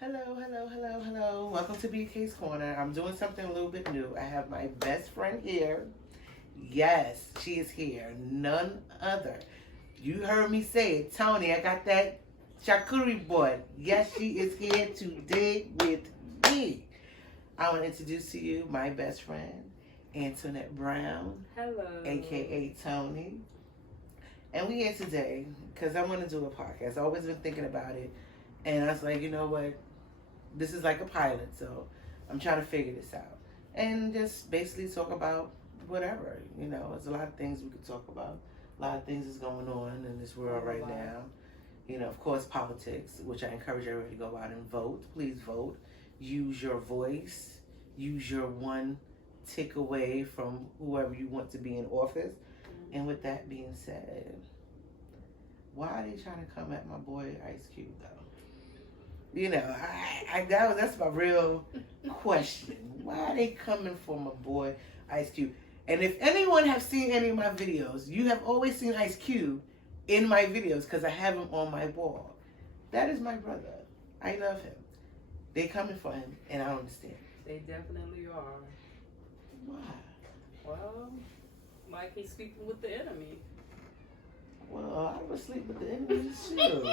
Hello, hello, hello, hello. Welcome to BK's Corner. I'm doing something a little bit new. I have my best friend here. Yes, she is here. None other. You heard me say it. Tony, I got that charcuterie board. Yes, she is here today with me. I want to introduce to you my best friend, Antoinette Brown, Hello. aka Tony. And we here today because I want to do a podcast. I've always been thinking about it. And I was like, you know what? This is like a pilot, so I'm trying to figure this out. And just basically talk about whatever. There's a lot of things we could talk about. A lot of things is going on in this world right now. Of course, politics, which I encourage everybody to go out and vote. Please vote. Use your voice. Use your one tick away from whoever you want to be in office. And with that being said, why are they trying to come at my boy Ice Cube though? That's my real question. Why are they coming for my boy Ice Cube? And if anyone have seen any of my videos, you have always seen Ice Cube in my videos because I have him on my wall. That is my brother. I love him. They coming for him, and I don't understand. They definitely are. Why? Well, like he's sleeping with the enemy. Well, I would sleep with the enemy too.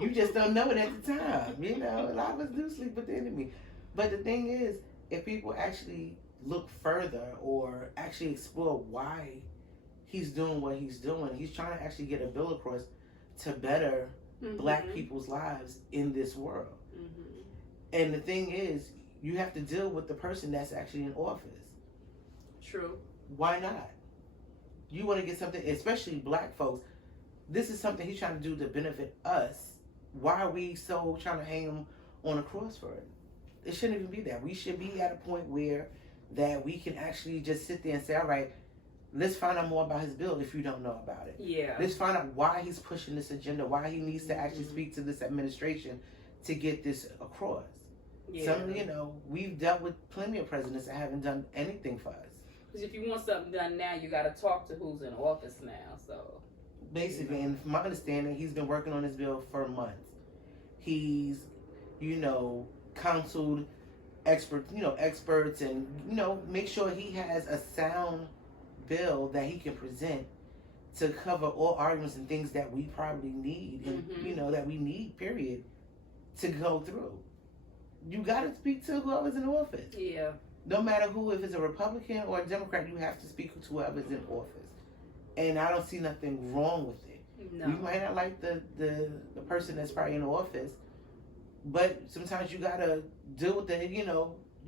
You just don't know it at the time. A lot of us do sleep with the enemy. But the thing is, if people actually look further or actually explore why he's doing what he's doing, he's trying to actually get a bill across to better black people's lives in this world. And the thing is, you have to deal with the person that's actually in office. True. Why not? You want to get something, especially black folks. This is something he's trying to do to benefit us. Why are we so trying to hang him on a cross for it? It shouldn't even be that. We should be at a point where that we can actually just sit there and say, all right, let's find out more about his bill if you don't know about it. Yeah. Let's find out why he's pushing this agenda, why he needs to actually speak to this administration to get this across. Yeah. We've dealt with plenty of presidents that haven't done anything for us. Because if you want something done now, you got to talk to who's in office now, so. Basically, and from my understanding, he's been working on this bill for months. He's, counseled experts and, make sure he has a sound bill that he can present to cover all arguments and things that we probably need and, that we need, period, to go through. You got to speak to whoever's in office. Yeah. No matter who, if it's a Republican or a Democrat, you have to speak to whoever's in office. And I don't see nothing wrong with it. No. You might not like the person that's probably in office, but sometimes you gotta deal with the, you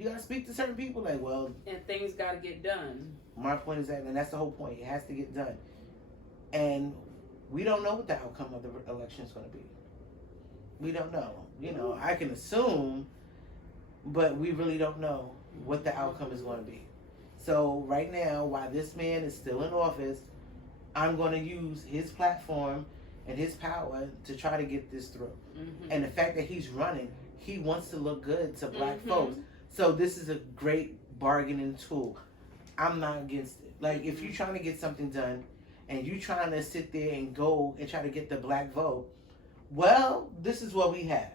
gotta speak to certain people like, well. And things gotta get done. My point is that, and that's the whole point, it has to get done. And we don't know what the outcome of the election is gonna be. We don't know. I can assume, but we really don't know what the outcome is gonna be. So right now, while this man is still in office, I'm going to use his platform and his power to try to get this through. And the fact that he's running, he wants to look good to black folks. So this is a great bargaining tool. I'm not against it. Like, if you're trying to get something done and you're trying to sit there and go and try to get the black vote, well, this is what we have.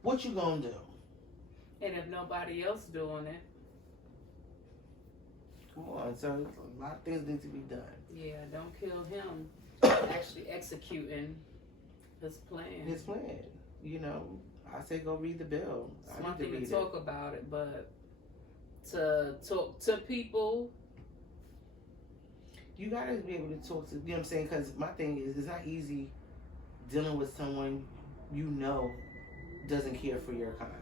What you going to do? And if nobody else doing it. Come on, so a lot of things need to be done. Yeah, don't kill him. Actually executing his plan. His plan. I say go read the bill. It's one thing to talk about it, but to talk to people. You gotta be able to talk to, what I'm saying? Because my thing is, it's not easy dealing with someone doesn't care for your kind.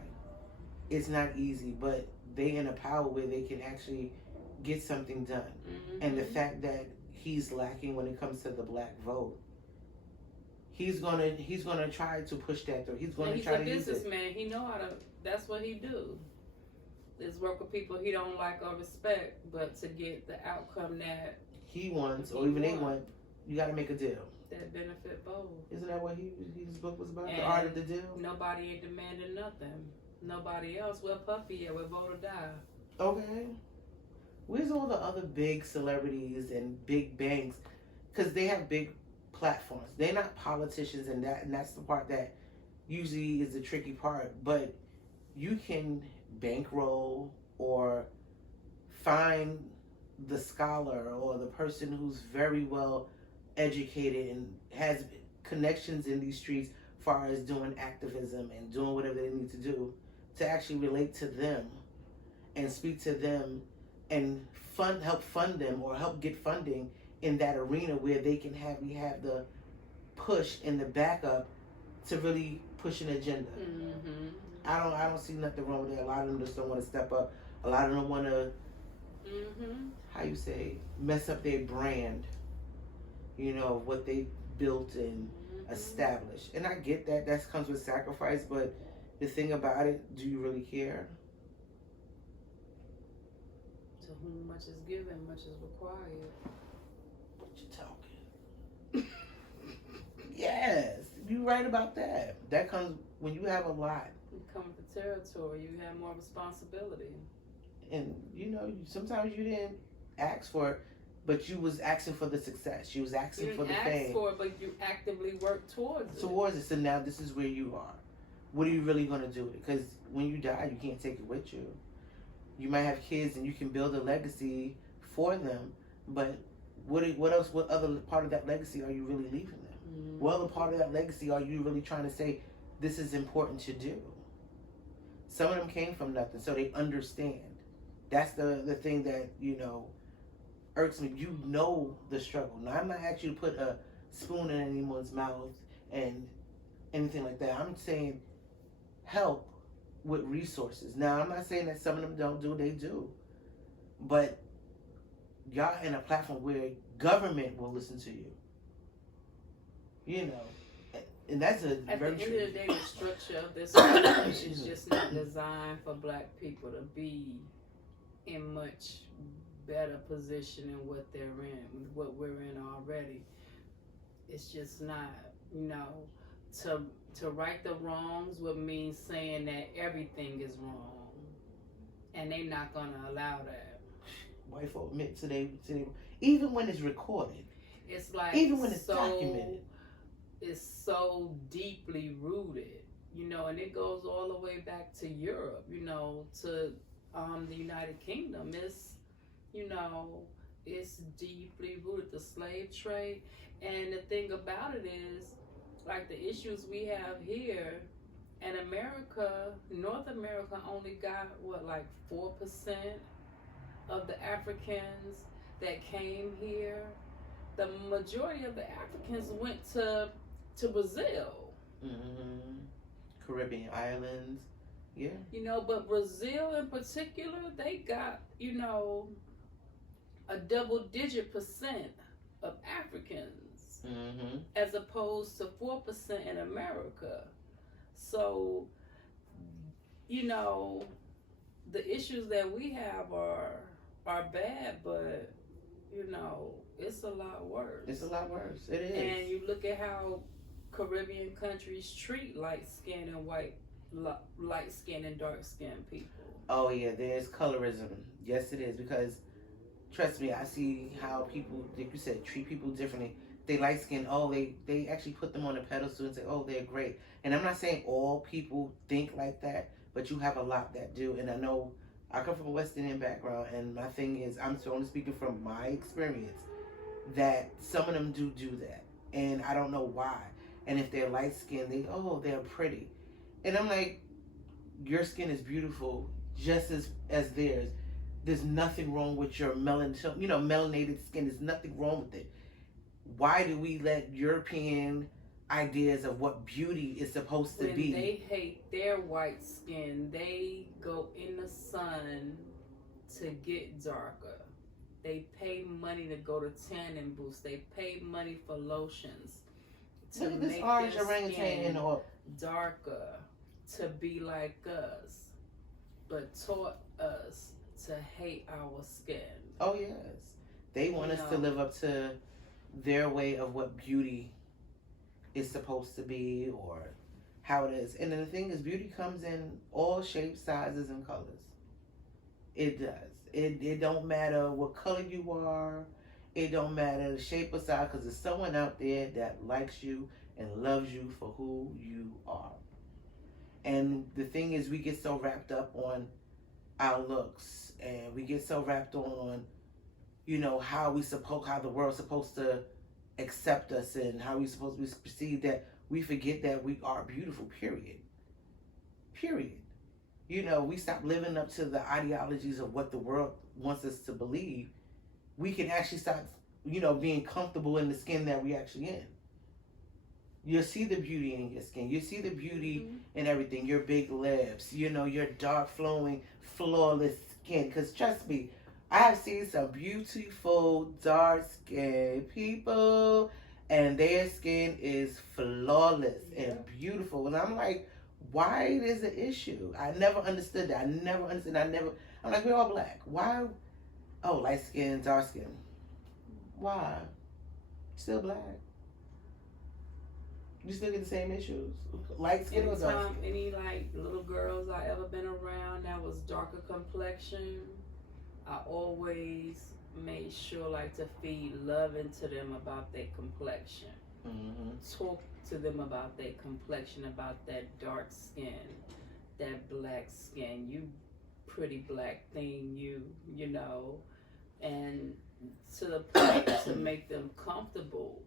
It's not easy, but they in a power where they can actually get something done. And the fact that he's lacking when it comes to the black vote, he's gonna try to push that through. He's gonna try to use it. He's a businessman. He know how to. That's what he do. Is work with people he don't like or respect, but to get the outcome that he wants, or even they want, you got to make a deal that benefit both. Isn't that what his book was about? And the art of the deal. Nobody ain't demanding nothing. Nobody else. Well, Puffy, we'll vote or die. Okay. Where's all the other big celebrities and big banks? Because they have big platforms. They're not politicians, and that's the part that usually is the tricky part. But you can bankroll or find the scholar or the person who's very well educated and has connections in these streets far as doing activism and doing whatever they need to do to actually relate to them and speak to them and help fund them or help get funding in that arena where they can we have the push and the backup to really push an agenda. Mm-hmm. I don't see nothing wrong with it. A lot of them just don't want to step up. A lot of them want to, how you say, mess up their brand, you know, what they built and established. And I get that. That comes with sacrifice. But the thing about it, do you really care? To whom much is given, much is required. What you talking? Yes, you're right about that. That comes when you have a lot. You come with the territory, you have more responsibility. And you know, sometimes you didn't ask for it, but you was asking for the success. You was asking for the fame. You didn't ask for it, but you actively work towards it. So now this is where you are. What are you really gonna do? Because when you die, you can't take it with you. You might have kids, and you can build a legacy for them. But what else? What other part of that legacy are you really leaving them? What other part of that legacy are you really trying to say this is important to do? Some of them came from nothing, so they understand. That's the thing that, you know, irks me. You know the struggle. Now, I'm not asking you to put a spoon in anyone's mouth and anything like that. I'm saying help with resources. Now, I'm not saying that some of them don't do, they do. But y'all in a platform where government will listen to you. You know, and that's a At very the end true. of the day, the structure of this country is just not designed for black people to be in much better position than what they're in, what we're in already. It's just not, you know, to right the wrongs would mean saying that everything is wrong, and they're not gonna allow that. White folk admit today, even when it's recorded, it's like even when it's documented. It's so deeply rooted, you know, and it goes all the way back to Europe, you know, to the United Kingdom. It's, you know, it's deeply rooted, the slave trade. And the thing about it is, like the issues we have here in America, North America only got like 4% of the Africans that came here. The majority of the Africans went to Brazil. Mm-hmm. Caribbean islands. Yeah. You know, but Brazil in particular, they got, you know, a double-digit % of Africans, as opposed to 4% in America. So, you know, the issues that we have are bad, but, you know, it's a lot worse. It's a lot worse. It is. And you look at how Caribbean countries treat light-skinned and light-skinned and dark-skinned people. Oh yeah, there's colorism. Yes, it is, because trust me, I see how people, like you said, treat people differently. They light skin. Oh, they actually put them on a pedestal and say, oh, they're great. And I'm not saying all people think like that, but you have a lot that do. And I know I come from a West Indian background, and my thing is, I'm only speaking from my experience, that some of them do that, and I don't know why. And if they're light skinned, they're pretty. And I'm like, your skin is beautiful just as theirs. There's nothing wrong with your melanated skin. There's nothing wrong with it. Why do we let European ideas of what beauty is supposed to be? When they hate their white skin, they go in the sun to get darker. They pay money to go to tanning booths. They pay money for lotions to Look at this make orange their orangutan skin in darker, to be like us, but taught us to hate our skin. Oh yes, they want us to live up to their way of what beauty is supposed to be, or how it is. And then the thing is, beauty comes in all shapes, sizes, and colors. It does. It don't matter what color you are. It don't matter the shape or size, because there's someone out there that likes you and loves you for who you are. And the thing is, we get so wrapped up on our looks, and we get so wrapped on, how the world's supposed to accept us, and how we supposed to be perceived, that we forget that we are beautiful. Period. We stop living up to the ideologies of what the world wants us to believe. We can actually start, being comfortable in the skin that we actually in. You'll see the beauty in your skin. You see the beauty in everything. Your big lips, your dark, flowing, flawless skin. Because trust me, I have seen some beautiful, dark-skinned people, and their skin is flawless and beautiful. And I'm like, why is an issue? I never understood that. I'm like, we're all black. Why? Oh, light skin, dark skin. Why? Still black. You still get the same issues? Light skin or dark skin? Any little girls I ever been around that was darker complexion, I always made sure to feed love into them about their complexion. Talk to them about their complexion, about that dark skin, that black skin, you pretty black thing, you know, and to the point to make them comfortable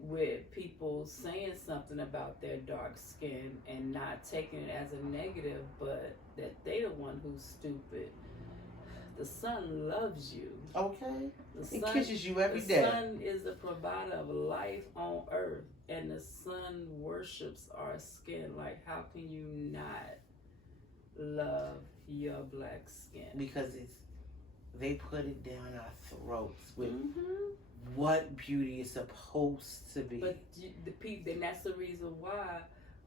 with people saying something about their dark skin and not taking it as a negative, but that they the one who's stupid. The sun loves you. Okay. It kisses you every day. The sun is the provider of life on earth, and the sun worships our skin. How can you not love your black skin? Because they put it down our throats with what beauty is supposed to be. But the people, and that's the reason why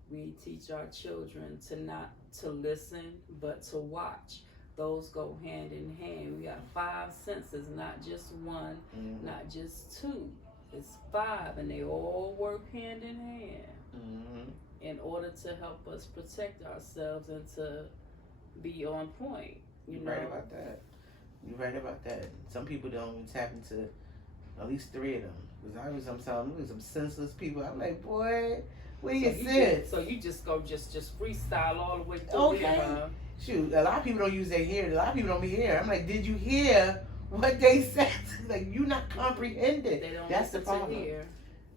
we teach our children to not to listen, but to watch. Those go hand in hand. We got 5 senses, not just one, not just 2. It's 5, and they all work hand in hand in order to help us protect ourselves and to be on point. You're right about that. You're right about that. Some people don't even tap into at least 3 of them. Because I'm telling you, some senseless people. I'm like, boy, where you sit? So you just go just freestyle all the way through there. Shoot, a lot of people don't use their ear. A lot of people don't be here. I'm like, did you hear what they said? You not comprehended. They don't that's the problem. To hear.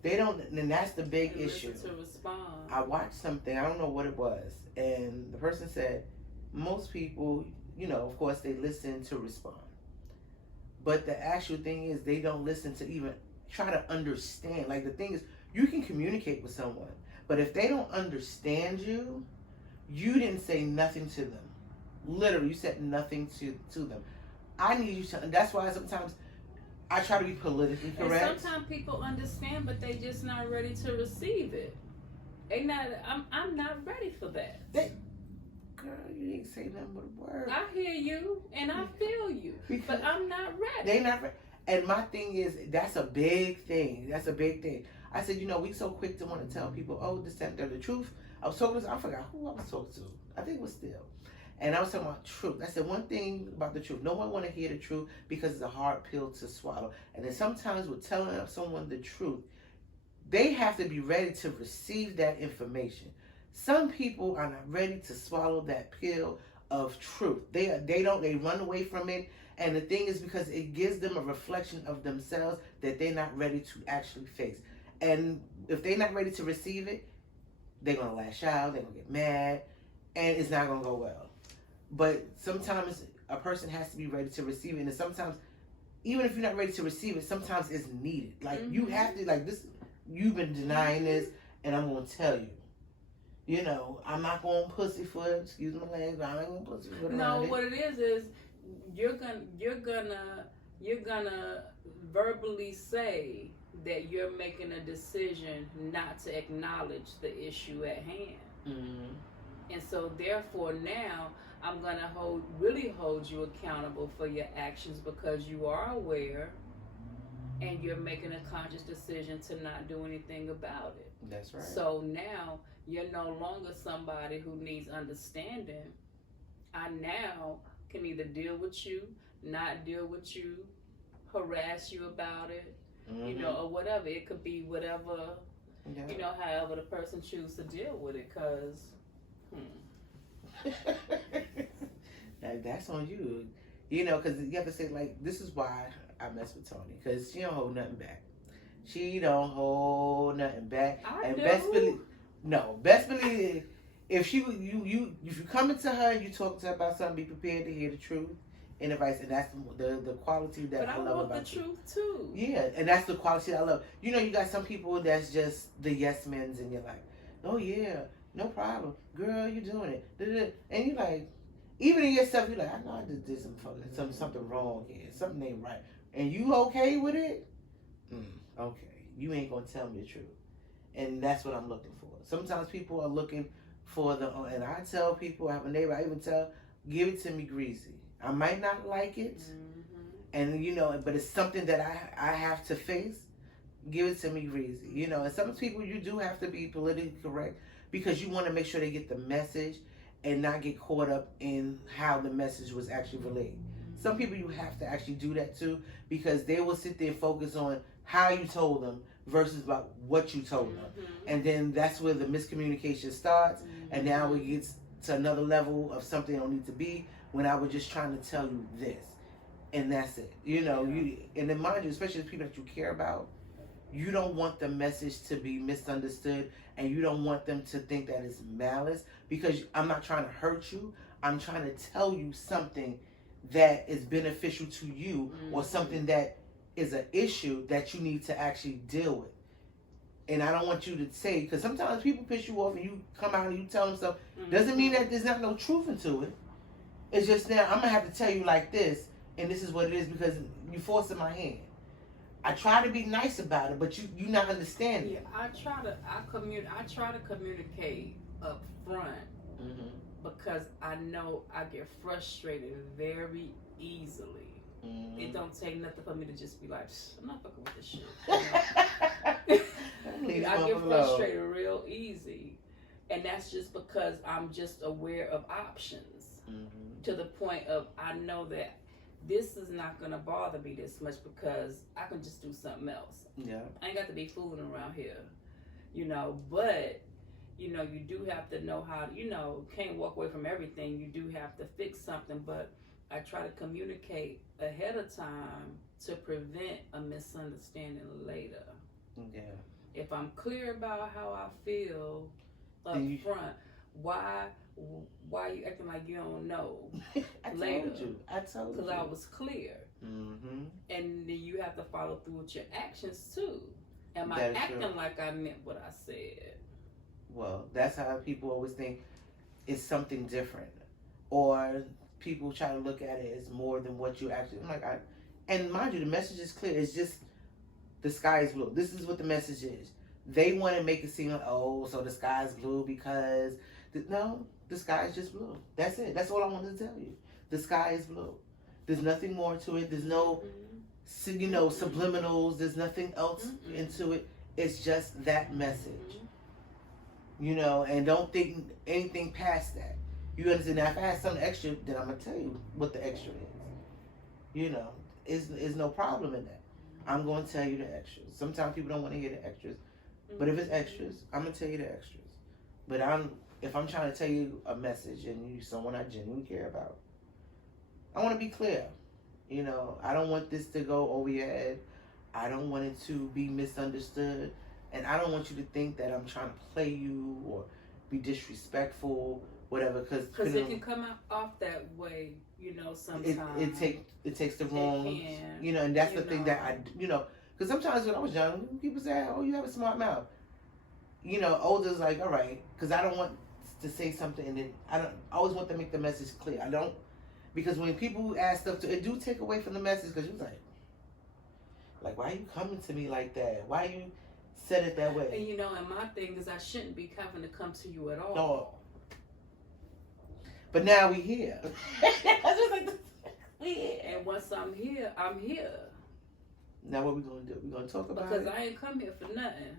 They don't, and that's the big issue. To respond. I watched something. I don't know what it was, and the person said, most people, of course, they listen to respond, but the actual thing is they don't listen to even try to understand. The thing is, you can communicate with someone, but if they don't understand you, you didn't say nothing to them. Literally, you said nothing to them. I need you to. That's why sometimes I try to be politically correct. And sometimes people understand, but they just not ready to receive it. I'm not ready for that. Girl, you didn't say nothing but a word. I hear you and I feel you, but I'm not ready. They not ready. And my thing is, that's a big thing. That's a big thing. I said, we so quick to want to tell people, oh, this, that, the truth. I forgot who I was talking to. I think it was Still. And I was talking about truth. I said one thing about the truth. No one want to hear the truth because it's a hard pill to swallow. And then sometimes with telling someone the truth, they have to be ready to receive that information. Some people are not ready to swallow that pill of truth. They run away from it. And the thing is, because it gives them a reflection of themselves that they're not ready to actually face. And if they're not ready to receive it, they're going to lash out, they're going to get mad, and it's not going to go well. But sometimes a person has to be ready to receive it. And sometimes, even if you're not ready to receive it, sometimes it's needed. You have to, this, you've been denying this, and I'm going to tell you. I'm not going to pussyfoot, excuse my language, but I'm not going to pussyfoot. No, what it is you're gonna verbally say that you're making a decision not to acknowledge the issue at hand. And so therefore now I'm gonna really hold you accountable for your actions because you are aware and you're making a conscious decision to not do anything about it. That's right. So now you're no longer somebody who needs understanding. I now can either deal with you, not deal with you, harass you about it, or whatever. It could be whatever, however the person chooses to deal with it, because That's on you. You know, because you have to say, like, this is why I mess with Tony. Because she don't hold nothing back. She don't hold nothing back. I And do. best believe, if if you come into her and you talk to her about something, be prepared to hear the truth and advice. And that's the quality that But I I love want about the you. truth too. Yeah, and that's the quality I love. You know, you got some people that's just the yes men's in your life. Oh yeah, no problem, girl, you doing it. Da-da-da. And you like, even in yourself, you like, I know I just did something wrong here. Something ain't right. And you okay with it? Okay, you ain't gonna tell me the truth. And that's what I'm looking for. Sometimes people are looking for and I tell people, I have a neighbor, I even tell, give it to me greasy. I might not like it. And you know, but it's something that I have to face. Give it to me greasy, you know. And some people you do have to be politically correct because you want to make sure they get the message and not get caught up in how the message was actually relayed. Some people you have to actually do that too because they will sit there and focus on how you told them versus about what you told them, and then that's where the miscommunication starts. And now it gets to another level of something don't need to be when I was just trying to tell you this. And that's it. You know, and then mind you, especially the people that you care about, you don't want the message to be misunderstood and you don't want them to think that it's malice because I'm not trying to hurt you. I'm trying to tell you something that is beneficial to you or something that is an issue that you need to actually deal with. And I don't want you to say, because sometimes people piss you off and you come out and you tell them stuff. Doesn't mean that there's not no truth into it. It's just now I'm going to have to tell you like this. And this is what it is because you forcing my hand. I try to be nice about it, but you not understanding. Yeah, I try to communicate up front because I know I get frustrated very easily. It don't take nothing for me to just be like, I'm not fucking with this shit. You know? I get frustrated real easy, and that's just because I'm just aware of options to the point of I know that this is not gonna bother me this much because I can just do something else. Yeah, I ain't got to be fooling around here, you know. But you know, you do have to know how. You know, can't walk away from everything. You do have to fix something, but I try to communicate ahead of time to prevent a misunderstanding later. Yeah. If I'm clear about how I feel up front, why you acting like you don't know? I told you. Because I was clear. And then you have to follow through with your actions too. Am I acting like I meant what I said? Well, that's how people always think it's something different. Or people try to look at it as more than what you actually... and mind you, the message is clear. It's just the sky is blue. This is what the message is. They want to make it seem like, oh, so the sky is blue because... No, the sky is just blue. That's it. That's all I wanted to tell you. The sky is blue. There's nothing more to it. There's no, subliminals. There's nothing else into it. It's just that message. You know, and don't think anything past that. You understand? Now, if I had something extra, then I'm going to tell you what the extra is. You know, is no problem in that. I'm going to tell you the extras. Sometimes people don't want to hear the extras. But if it's extras, I'm going to tell you the extras. But if I'm trying to tell you a message and you're someone I genuinely care about, I want to be clear. You know, I don't want this to go over your head. I don't want it to be misunderstood. And I don't want you to think that I'm trying to play you or be disrespectful, whatever. Because it can come off that way, you know, sometimes. It takes the wrong, you know, and that's the thing that because sometimes when I was young, people say, oh, you have a smart mouth. You know, older's like, all right, because I don't want to say something and then I always want to make the message clear. I don't, because when people ask stuff, it do take away from the message because you're like, why are you coming to me like that? Why you said it that way? And you know, and my thing is I shouldn't be having to come to you at all. No. But now we here. We here. And once I'm here, I'm here. Now what we gonna do? We gonna talk about because it? I ain't come here for nothing.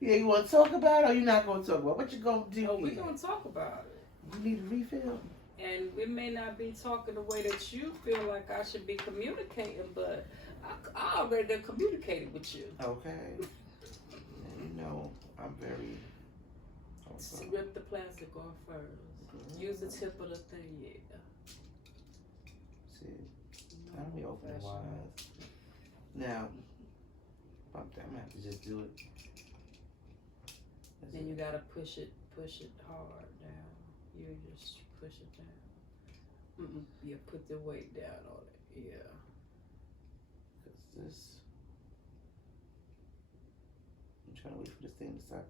Yeah, you want to talk about it or you not going to talk about it? What you going to do? Oh, we're going to talk about it. You need a refill? And we may not be talking the way that you feel like I should be communicating, but I already communicated with you. Okay. You know, I'm very Rip the plastic off first. Use the tip of the thing, yeah. See, I don't be open wise. Now, I'm gonna have to just do it. Then you gotta push it hard down. You just push it down. Yeah, put the weight down on it. Yeah. Cause this, I'm trying to wait for this thing to start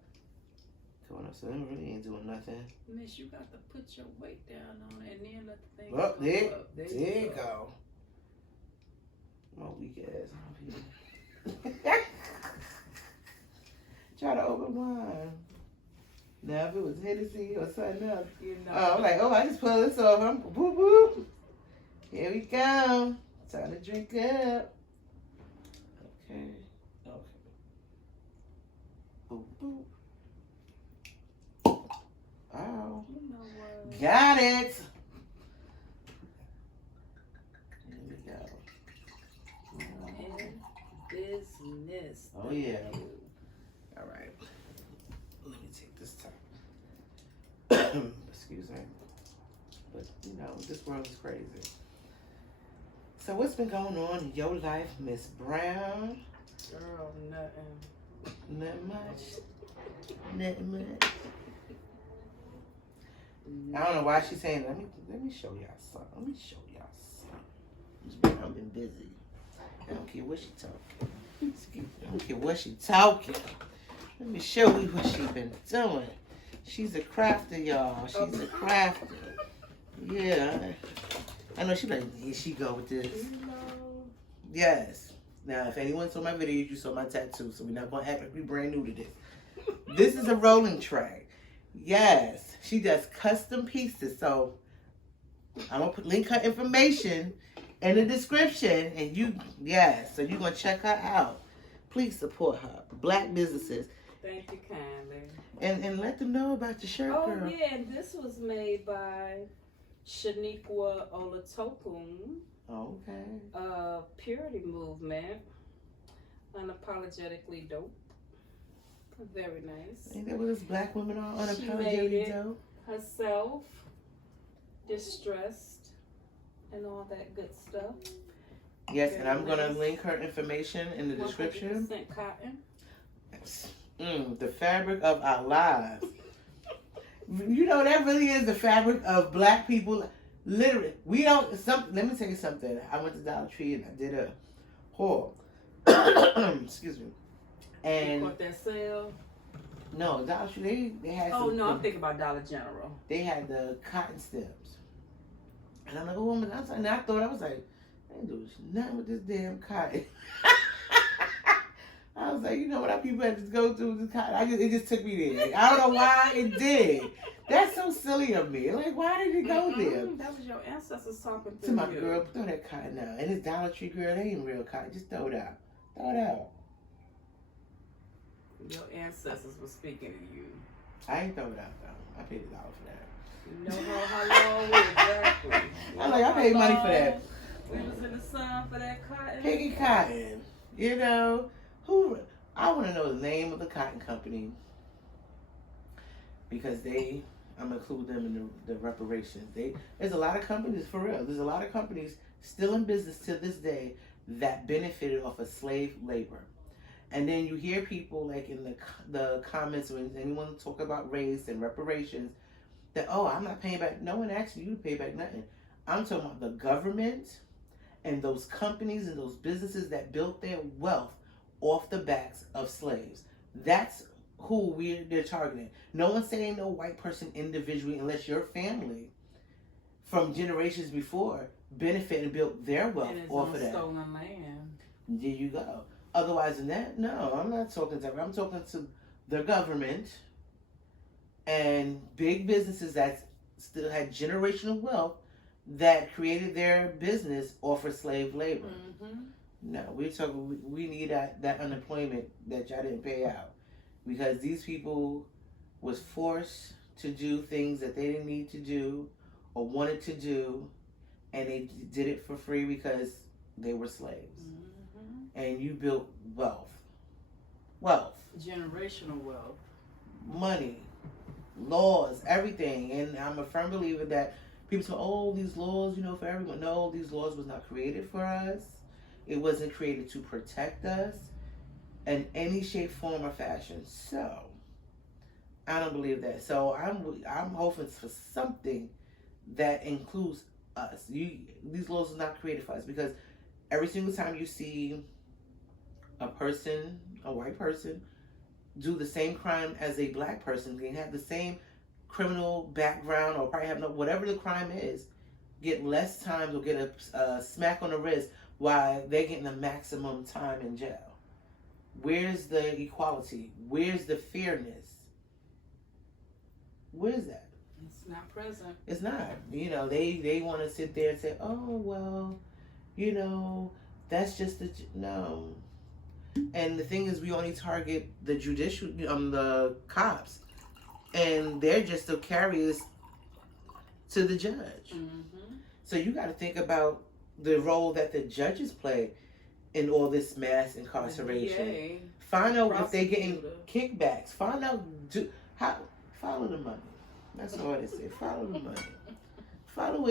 going up. So it really ain't doing nothing. Miss, you got to put your weight down on it and then let the thing Oh, go up. there you go. My weak ass. Try to open mine. Now if it was Hennessy or something else. You know. Oh, I'm like, I just pull this off. I'm boop boop. Here we go. Time to drink up. Okay. Boop boop. Oh. You know what? Got it. Here we go. And business. Oh yeah. All right. Let me take this time. Excuse me. But you know, this world is crazy. So what's been going on in your life, Miss Brown? Girl, nothing. Nothing much. Nothing much. I don't know why she's saying. Let me show y'all something. Let me show y'all something. Miss Brown been busy. I don't care what she talking. I don't care what she talking. Let me show you what she been doing. She's a crafter, y'all. She's a crafter. Yeah. I know she like, here she go with this. Yes. Now, if anyone saw my video, you saw my tattoo, so we're not going to act like we brand new to this. This is a rolling tray. Yes. She does custom pieces, so I'm going to link her information in the description, and so you're going to check her out. Please support her. Black businesses. Thank you kindly. And let them know about your shirt, girl. Oh, yeah, this was made by Shaniqua Olatokun. Okay. Purity Movement. Unapologetically dope. Very nice. Ain't that what this black women are? She made Unapologetically it dope? herself. Distressed. And all that good stuff. Yes, Very and I'm going to nice. link her information in the description. 100% cotton. The fabric of our lives. You know, that really is the fabric of black people. Literally. Let me tell you something. I went to Dollar Tree and I did a haul. Excuse me. And You caught that sale? no, Dollar Tree, they had Oh, no, I'm thinking about Dollar General. they had the cotton stems. And I'm like, oh, woman, and I thought, I was like, I ain't doing nothing with this damn cotton. I was like, you know what, our people had to go through this cotton. It just took me there. Like, I don't know why it did. That's so silly of me. Like, why did it go there? That was your ancestors talking To to my you. girl, throw that cotton out. And this Dollar Tree girl, they ain't real cotton. Just throw it out. Throw it out. Your ancestors were speaking to you. I ain't throw it out, though. I paid $1 for that. You know how long exactly. I'm like, I paid money for that. We was in the sun for that cotton. Piggy Cotton. You know, I want to know the name of the cotton company because I'm going to include them in the reparations. There's a lot of companies, for real. There's a lot of companies still in business to this day that benefited off of slave labor. And then you hear people like in the comments when anyone talk about race and reparations that, oh, I'm not paying back. No one asked you to pay back nothing. I'm talking about the government and those companies and those businesses that built their wealth off the backs of slaves. That's who they're targeting. No one's saying no white person individually unless your family from generations before benefit and built their wealth and it's off on of that. stolen land. There you go. Otherwise than that, no, I'm not talking to them. I'm talking to the government and big businesses that still had generational wealth that created their business off of slave labor. Mm-hmm. No, we're talking, we need that unemployment that y'all didn't pay out. Because these people was forced to do things that they didn't need to do or wanted to do, and they did it for free because they were slaves. Mm-hmm. And you built wealth. Wealth. Generational wealth. Money. laws, everything. And I'm a firm believer that people say, oh, these laws, for everyone. No, these laws was not created for us. It wasn't created to protect us in any shape, form, or fashion. So I don't believe that. So I'm hoping for something that includes us. These laws are not created for us, because every single time you see a person, a white person, do the same crime as a black person, they have the same criminal background, or probably have whatever the crime is, get less time or get a smack on the wrist while they're getting the maximum time in jail. Where's the equality? Where's the fairness? Where is that? It's not present. It's not. They want to sit there and say, oh, well, that's just no. And the thing is, we only target the judicial, the cops, and they're just the carriers to the judge. Mm-hmm. So you got to think about the role that the judges play in all this mass incarceration. DA, Find out if they're getting kickbacks. Find out how. Follow the money. That's all I say. Follow the money. Follow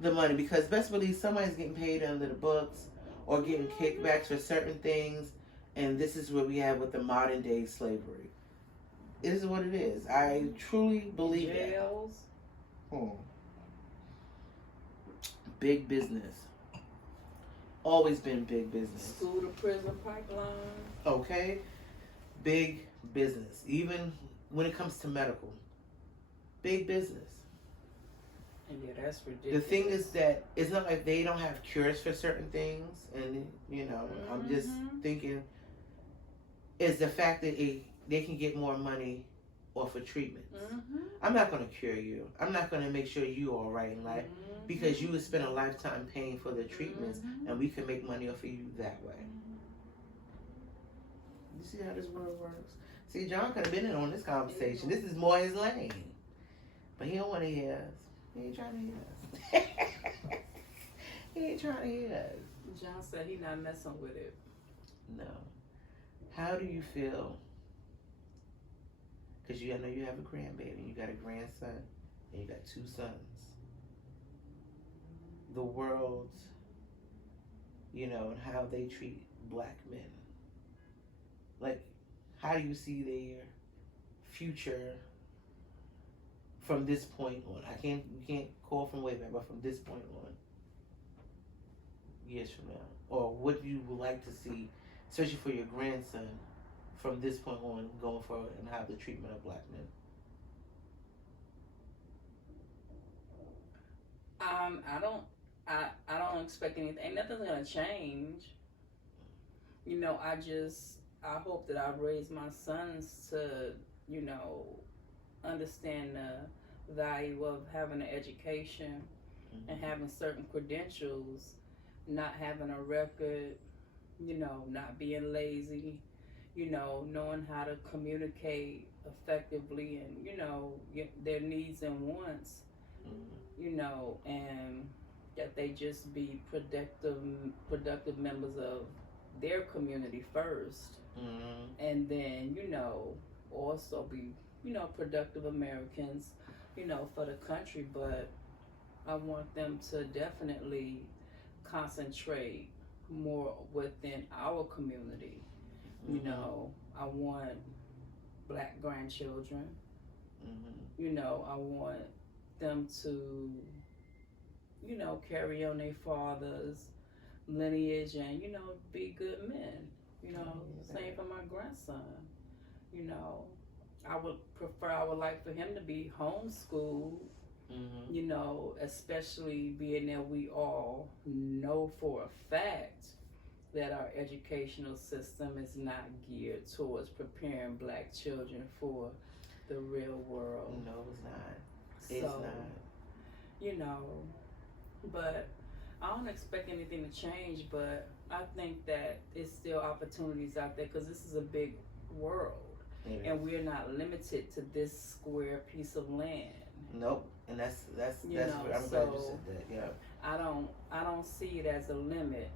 the money, because best believe somebody's getting paid under the books or getting kickbacks for certain things, and this is what we have with the modern day slavery. It is what it is. I truly believe jails. that. Big business. Always been big business. School to prison pipeline. Okay? Big business. Even when it comes to medical. Big business. And yeah, that's ridiculous. The thing is that it's not like they don't have cures for certain things, and I'm just thinking is the fact that they can get more money off of treatments. Mm-hmm. I'm not going to cure you. I'm not going to make sure you're all right in life, because you would spend a lifetime paying for the treatments, and we can make money off of you that way. You see how this world works? See, John could have been in on this conversation. This is more his lane, but he don't want to hear us. He ain't trying to hear us. He ain't trying to hear us. John said he not messing with it. No. How do you feel? Because I know you have a grandbaby. You got a grandson, and you got 2 sons. The world, and how they treat black men. Like, how do you see their future from this point on? You can't call from way back, but from this point on, years from now, or what you would like to see, especially for your grandson, from this point on going forward, and how the treatment of black men. I don't expect anything. Nothing's gonna change. I hope that I raise my sons to, understand the value of having an education and having certain credentials, not having a record, not being lazy, knowing how to communicate effectively and, their needs and wants, and that they just be productive members of their community first. And then, also be, productive Americans, for the country. But I want them to definitely concentrate more within our community. I want black grandchildren. I want them to, carry on their father's lineage and, be good men. Same for my grandson. I would like for him to be homeschooled, especially being that we all know for a fact that our educational system is not geared towards preparing black children for the real world. No, it's not. It's not. But I don't expect anything to change, but I think that there's still opportunities out there, because this is a big world. And we're not limited to this square piece of land. Nope. And that's I'm glad you said that. Yeah. I don't see it as a limit.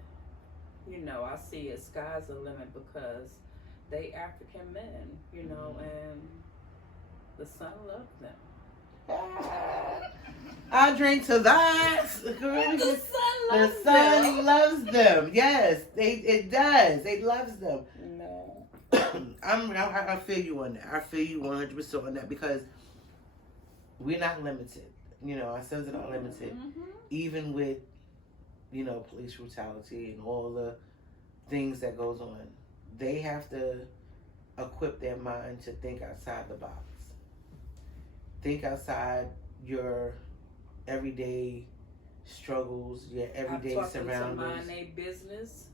I see it sky's the limit, because they African men, and The son loves them. I drink to that. The The son loves sun them. loves them. Yes, it does. It loves them. No. I feel you on that. I feel you 100% on that because we're not limited. You know, our sons are not limited. Mm-hmm. Even with, you know, police brutality and all the things that goes on, they have to equip their mind to think outside the box. Think outside your everyday struggles, your everyday surroundings. To mind their business.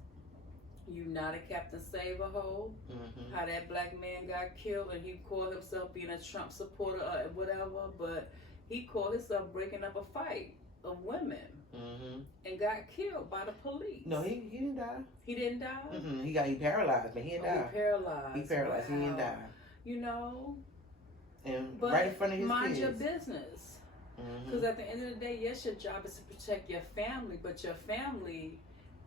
You not a Captain Save-A-Hole. Mm-hmm. How that black man got killed and he called himself being a Trump supporter or whatever, but he called himself breaking up a fight of women and got killed by the police. No, he didn't die. He didn't die? He paralyzed, but he didn't die. He paralyzed. He paralyzed. Wow. He didn't die. You know? And but right in front of his mind kids. your business. Because at the end of the day, yes, your job is to protect your family, but your family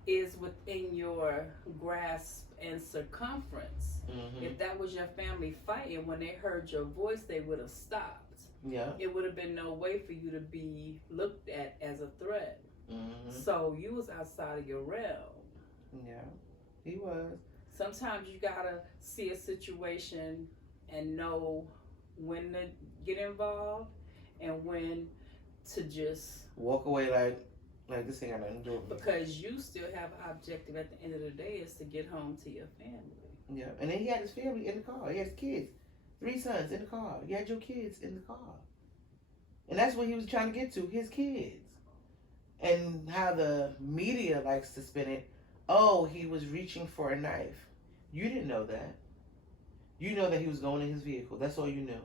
is within your grasp and circumference. If that was your family fighting, when they heard your voice, they would have stopped. Yeah. It would have been no way for you to be looked at as a threat. So you was outside of your realm. Yeah, he was. Sometimes you gotta see a situation and know when to get involved and when to just walk away like this ain't got nothing to do with me. Because you still have an objective at the end of the day is to get home to your family. Yeah, and then he had his family in the car. He has kids, 3 sons in the car. You had your kids in the car. And that's what he was trying to get to, his kids. And how the media likes to spin it, oh, he was reaching for a knife. You didn't know that. You know that he was going in his vehicle. That's all you knew.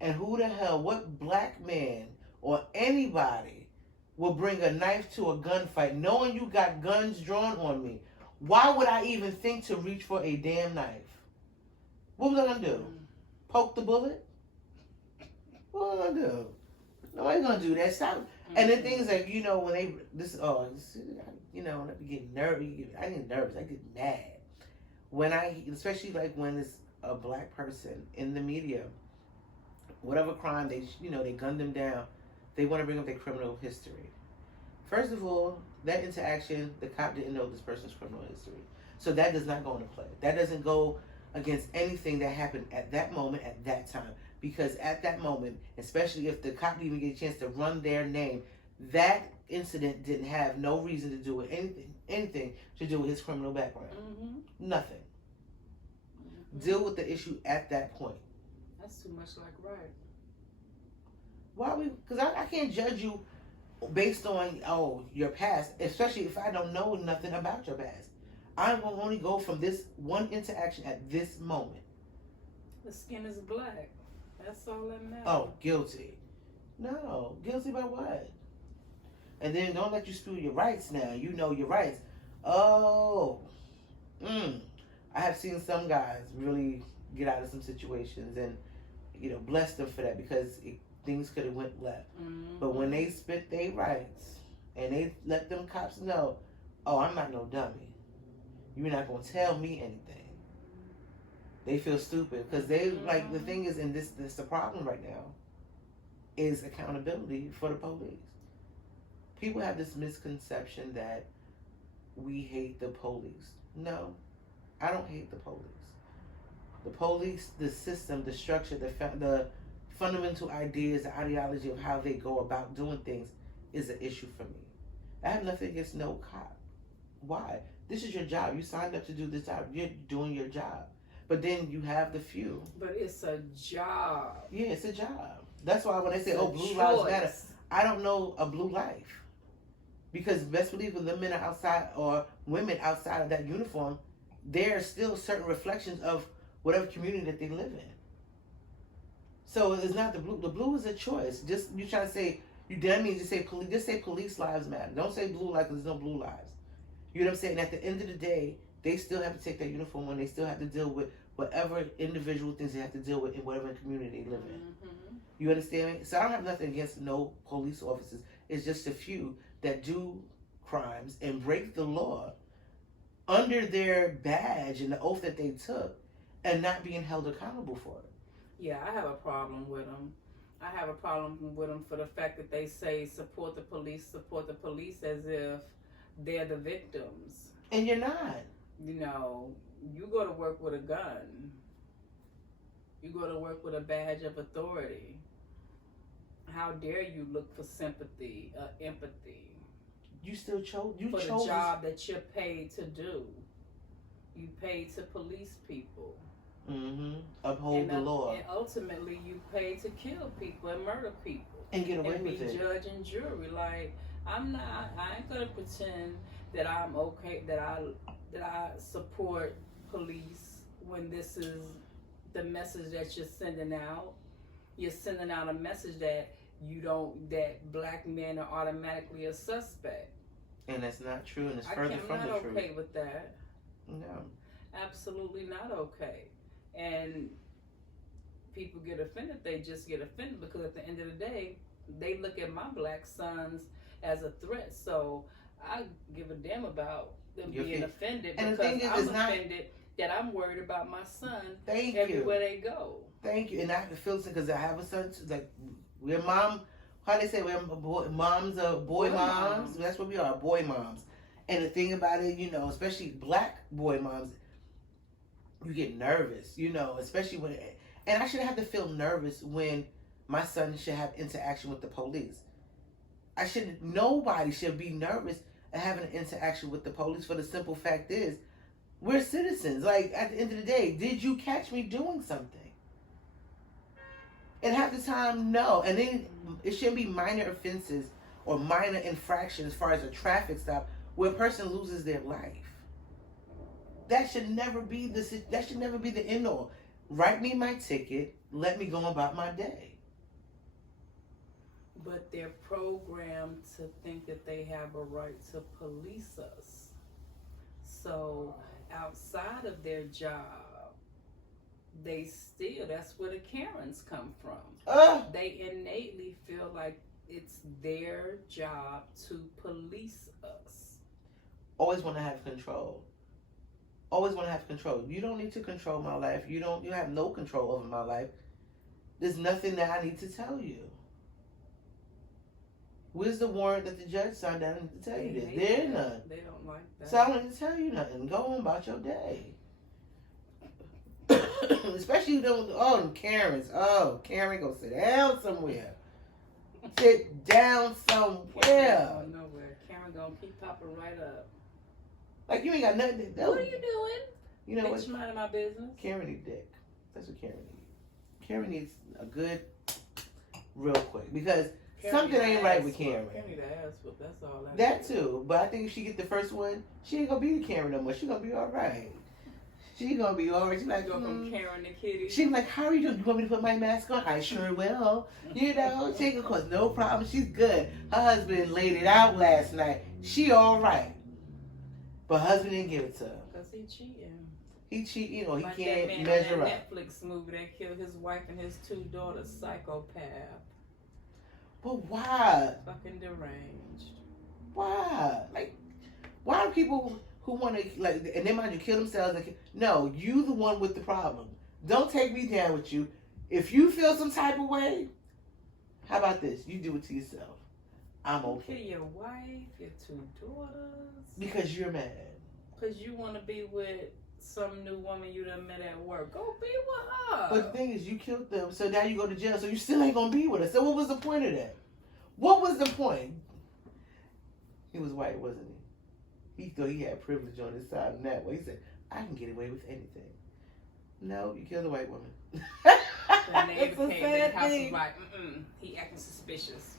And who the hell, what black man or anybody will bring a knife to a gunfight knowing you got guns drawn on me? Why would I even think to reach for a damn knife? What was I going to do? Poke the bullet? What was I going to do? Nobody's going to do that. Stop. And the thing is, like, you know, when they, you know, when I get nervous, I get nervous, I get mad. When especially like when it's a black person in the media, whatever crime they gun them down, they want to bring up their criminal history. First of all, that interaction, the cop didn't know this person's criminal history. So that does not go into play. That doesn't go against anything that happened at that moment, at that time. Because at that moment, especially if the cop didn't even get a chance to run their name, that incident didn't have no reason to do with anything to do with his criminal background. Nothing. Deal with the issue at that point. That's too much like right. Why because I can't judge you based on your past, especially if I don't know nothing about your past. I'm going to only go from this one interaction at this moment. The skin is black. That's all that matters. Oh, guilty. No, guilty by what? And then don't let you spew your rights now. You know your rights. Oh, I have seen some guys really get out of some situations and, you know, bless them for that because things could have went left. But when they spit their rights and they let them cops know, oh, I'm not no dummy. You're not going to tell me anything. They feel stupid because they like the thing is, and this the problem right now is accountability for the police. People have this misconception that we hate the police. No, I don't hate the police. The police, the system, the structure, the fundamental ideas, the ideology of how they go about doing things is an issue for me. I have nothing against no cop. Why? This is your job. You signed up to do this job. You're doing your job. But then you have the few. But it's a job. Yeah, it's a job. That's why when they say, blue lives matter, I don't know a blue life. Because best believe when the men are outside or women outside of that uniform, there are still certain reflections of whatever community that they live in. So it's not the blue. The blue is a choice. Just you try to say, that means just say police lives matter. Don't say blue lives because there's no blue lives. You know what I'm saying? At the end of the day, they still have to take their uniform on. They still have to deal with whatever individual things they have to deal with in whatever community they live in. You understand me? So I don't have nothing against no police officers. It's just a few that do crimes and break the law under their badge and the oath that they took and not being held accountable for it. Yeah, I have a problem with them. I have a problem with them for the fact that they say support the police as if they're the victims. And you're not. You know, you go to work with a gun. You go to work with a badge of authority. How dare you look for sympathy, empathy You still chose. You for chose the job that you're paid to do? You paid to police people. Uphold the law And ultimately, you pay to kill people and murder people and get away and be with it. judge and jury. Like I ain't gonna pretend that I'm okay, that I support police when this is the message that you're sending out. You're sending out a message that that black men are automatically a suspect. And that's not true, and it's further from the I'm not truth. okay with that. No. Absolutely not okay. And people get offended. They just get offended because at the end of the day, they look at my black sons as a threat. So I give a damn about them being offended because I'm offended that I'm worried about my son everywhere they go. Thank you. And I feel because I have a son, like, we're mom, how they say, we're moms are boy moms. That's what we are, boy moms. And the thing about it, you know, especially black boy moms, you get nervous, you know, especially when, and I shouldn't have to feel nervous when my son should have interaction with the police. Nobody should be nervous at having an interaction with the police, for the simple fact is, we're citizens. Like, at the end of the day, did you catch me doing something? And half the time, no. And then it shouldn't be minor offenses or minor infractions as far as a traffic stop where a person loses their life. That should never be the end all. Write me my ticket. Let me go about my day. But they're programmed to think that they have a right to police us. So outside of their job, that's where the Karens come from. They innately feel like it's their job to police us. Always want to have control. Always want to have control. You don't need to control my life. You have no control over my life. There's nothing that I need to tell you. Where's the warrant that the judge signed? I need to tell you this. There's none. They don't like that. So I don't need to tell you nothing. Go on about your day. Especially them Karens. Oh, Karen, go sit down somewhere. Sit down somewhere. Karen nowhere. Karen gonna keep popping right up. Like, you ain't got nothing to do. What are you doing? You know what? Bitch, mind my business. Karen needs dick. That's what Karen needs. Karen needs a good, real quick. Because something ain't right with Karen. Karen need an ass whoop. That's all that too. But I think if she get the first one, she ain't gonna be the Karen no more. She gonna be alright. She gonna be alright. She like, go from Karen to Kitty. She like, how are you doing? You want me to put my mask on? I sure will. You know, she ain't gonna cause no problem. She's good. Her husband laid it out last night. She alright. But her husband didn't give it to her. Because he cheating. He cheating or he like can't that man measure on up. that Netflix movie that killed his wife and his 2 daughters, psychopath. But why? Fucking deranged. Why? Like, why are people who want to, like, and then mind you, kill themselves? No, you the one with the problem. Don't take me down with you. If you feel some type of way, how about this? You do it to yourself. I'm okay. Kill your wife, your 2 daughters. Because you're mad. Because you want to be with some new woman you done met at work. Go be with her. But the thing is, you killed them, so now you go to jail, so you still ain't going to be with her. So what was the point of that? What was the point? He was white, wasn't he? He thought he had privilege on his side in that way. He said, I can get away with anything. No, you killed a white woman. The neighbor came in the house and was like, he acting suspicious.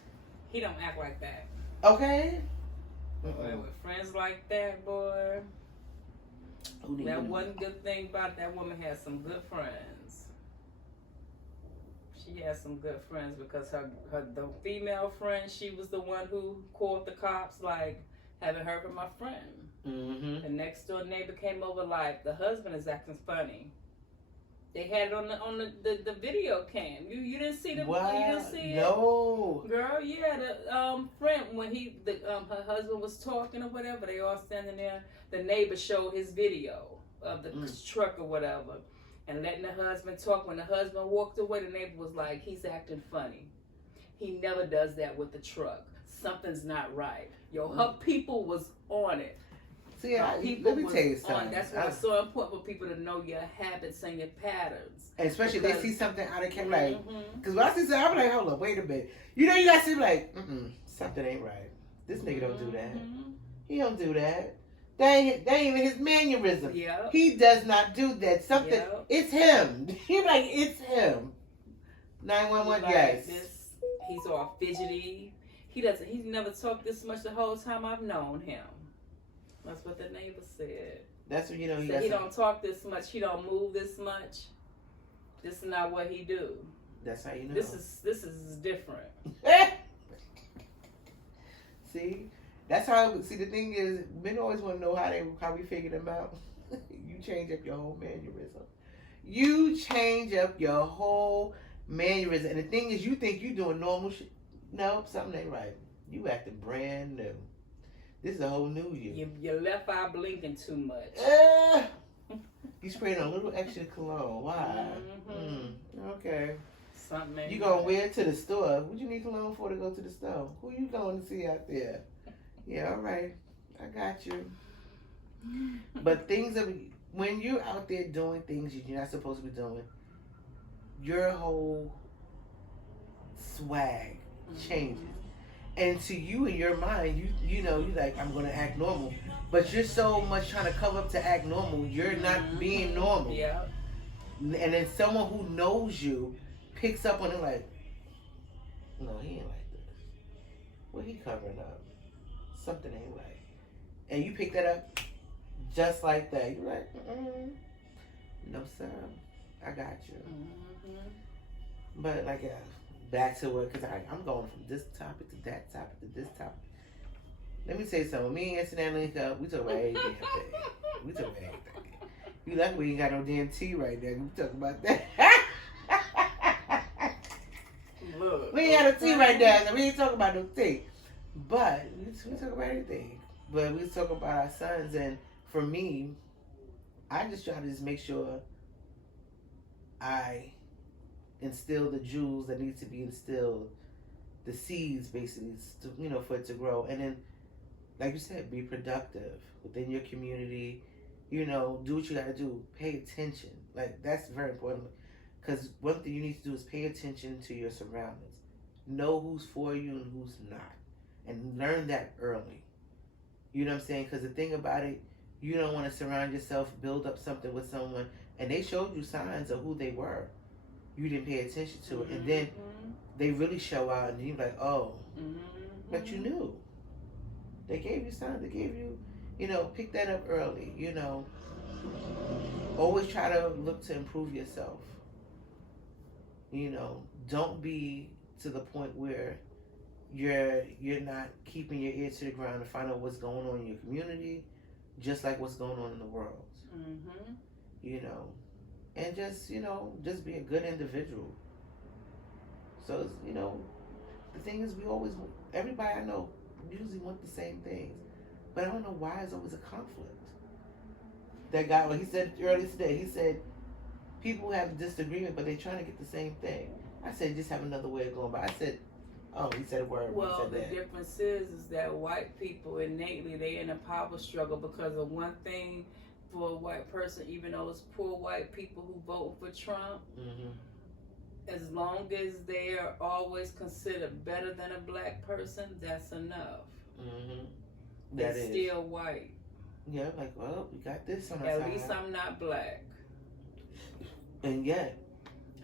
He don't act like that. Okay. Boy, with friends like that, boy. That one good thing about it, that woman had some good friends. She had some good friends because the female friend, she was the one who called the cops, like, haven't heard from my friend. Mm-hmm. The next door neighbor came over like, the husband is acting funny. They had it on the video cam. You didn't see the You didn't see it? No. Girl, yeah, the friend when her husband was talking or whatever, they all standing there. The neighbor showed his video of the truck or whatever, and letting the husband talk. When the husband walked away, the neighbor was like, he's acting funny. He never does that with the truck. Something's not right. Yo, her people was on it. See, let me tell you something. That's why it's so important for people to know your habits and your patterns. And especially if they see something out of camera, like, because when I see something, I'm like, hold up, wait a minute. You know, you got to see, like, something ain't right. This nigga don't do that. He don't do that. That ain't even his mannerism. Yep. He does not do that. Something, Yep. It's him. He's like, it's him. 911, Like, yes. He's all fidgety. He's never talked this much the whole time I've known him. That's what the neighbor said. That's what, you know, he don't talk this much. He don't move this much. This is not what he do. That's how you know. This is different. See? That's how, see, the thing is, men always want to know how we figure them out. You change up your whole mannerism. You change up your whole mannerism. And the thing is, you think you doing normal shit. No, something ain't right. You acting brand new. This is a whole new you. Your left eye blinking too much. You spraying a little extra cologne. Why? Okay. Something. You gonna wear it to the store. What you need cologne for to go to the store? Who you going to see out there? Yeah, all right. I got you. But when you're out there doing things you're not supposed to be doing, your whole swag changes. And to you in your mind, you know, you like, I'm gonna act normal. But you're so much trying to cover up to act normal, you're not being normal. Yeah. And then someone who knows you picks up on it like, no, he ain't like this. What he covering up? Something ain't right. And you pick that up just like that. You're like, no sir, I got you. But like, back to it, because I'm going from this topic to that topic to this topic. Let me say something. Me and Anthony link up. We talk about every damn thing. We talk about everything. You lucky we ain't got no damn tea right there. We talk about that. Look, we ain't got no tea right there, so we ain't talking about no tea. But we talk about everything. But we talk about our sons, and for me, I just try to just make sure I instill the jewels that need to be instilled, the seeds basically, to, you know, for it to grow. And then, like you said, be productive within your community. You know, do what you got to do. Pay attention. Like, that's very important. Because one thing you need to do is pay attention to your surroundings. Know who's for you and who's not. And learn that early. You know what I'm saying? Because the thing about it, you don't want to surround yourself, build up something with someone, and they showed you signs of who they were. You didn't pay attention to it. And then they really show out, and you're like, oh, but you knew. They gave you signs. They gave you, you know, pick that up early. You know, always try to look to improve yourself. You know, don't be to the point where you're not keeping your ear to the ground to find out what's going on in your community, just like what's going on in the world. You know, and just, you know, just be a good individual. So, you know, the thing is, everybody I know usually want the same things, but I don't know why there's always a conflict. That guy, well, he said earlier today, he said people have disagreement, but they're trying to get the same thing. I said, just have another way of going by. I said, oh, he said a word. Well, said the that. difference is that white people innately, they're in a power struggle because of one thing. For a white person, even though it's poor white people who vote for Trump, as long as they are always considered better than a black person, that's enough. They're still white. Yeah, like, well, we got this on our side. At least I'm not black. And yet,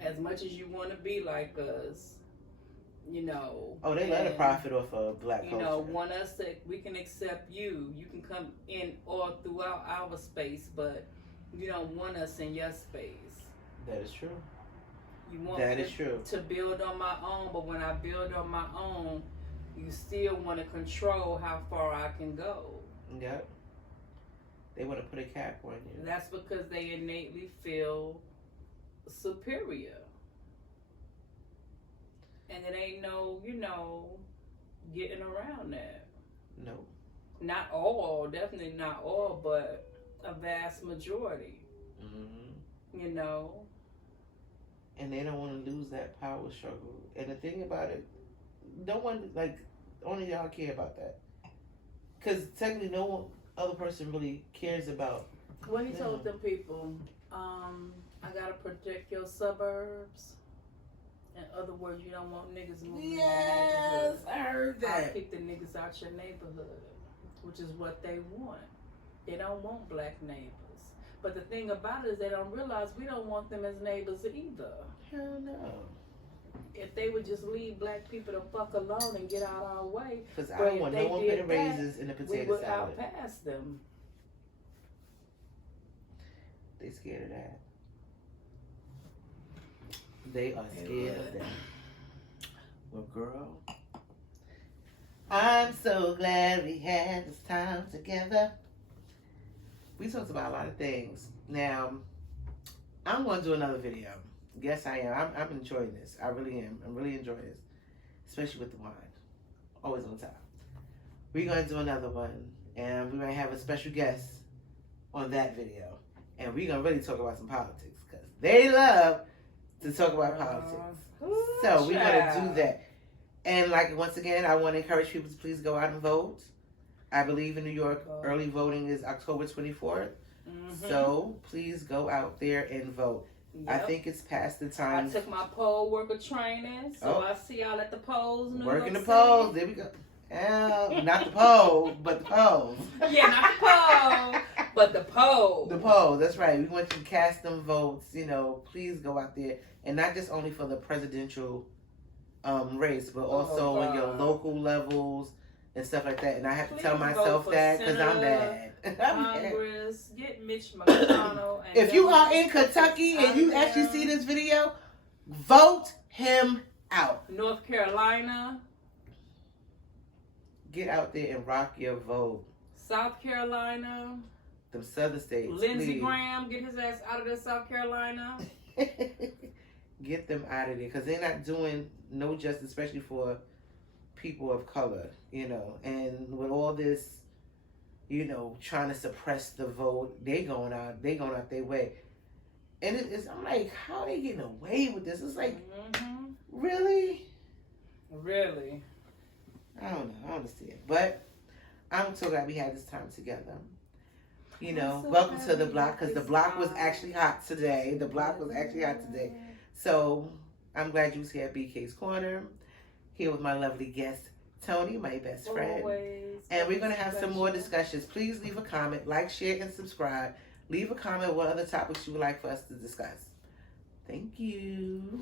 as much as you want to be like us, you know. Oh, they let a profit off of black culture. You know, want us to, we can accept you. You can come in all throughout our space, but you don't want us in your space. That is true. You want to build on my own, but when I build on my own, you still want to control how far I can go. Yep. They want to put a cap on you. That's because they innately feel superior. And it ain't no, you know, getting around that. No. Not all, definitely not all, but a vast majority. You know. And they don't want to lose that power struggle. And the thing about it, no one, like, only y'all care about that. Because technically, no one, other person really cares about. What he told them people, I gotta protect your suburbs. In other words, you don't want niggas moving in your neighborhood. I heard I'll that. keep the niggas out your neighborhood, which is what they want. They don't want black neighbors. But the thing about it is they don't realize we don't want them as neighbors either. Hell no. If they would just leave black people the fuck alone and get out our way, Because I But don't if want they no one did putting that, raisins in a we potato would salad. outpass them. They scared of that. They are scared of that. Well, girl, I'm so glad we had this time together. We talked about a lot of things. Now, I'm going to do another video. Yes, I am. I'm enjoying this. I really am. I'm really enjoying this. Especially with the wine. Always on time. We're going to do another one. And we're going to have a special guest on that video. And we're going to really talk about some politics. Because they love to talk about politics. So we're going to do that. And like, once again, I want to encourage people to please go out and vote. I believe in New York, early voting is October 24th. Mm-hmm. So please go out there and vote. Yep. I think it's past the time. I took my poll worker training, so I see y'all at the polls. Working the polls. There we go. Not the poll, but the polls. Yeah, not the poll, but the poll. The poll, that's right. We want you to cast them votes. You know, please go out there. And not just only for the presidential race, but also on your local levels and stuff like that. And I have to tell myself that because I'm bad. Congress, get Mitch McConnell. And if you are in Kentucky and you actually see this video, vote him out. North Carolina. Get out there and rock your vote. South Carolina. Them southern states. Lindsey Graham, get his ass out of there, South Carolina. Get them out of there because they're not doing no justice, especially for people of color, you know. And with all this, you know, trying to suppress the vote, they going out their way. And I'm like, how are they getting away with this? It's like, really? Really? I don't know. I don't understand. But I'm so glad we had this time together. You know, so welcome to the block because the block was actually hot today. The block was actually hot today. So I'm glad you was here at BK's Corner. Here with my lovely guest, Tony, my best friend. And we're going to have some more discussions. Please leave a comment, like, share, and subscribe. Leave a comment what other topics you would like for us to discuss. Thank you.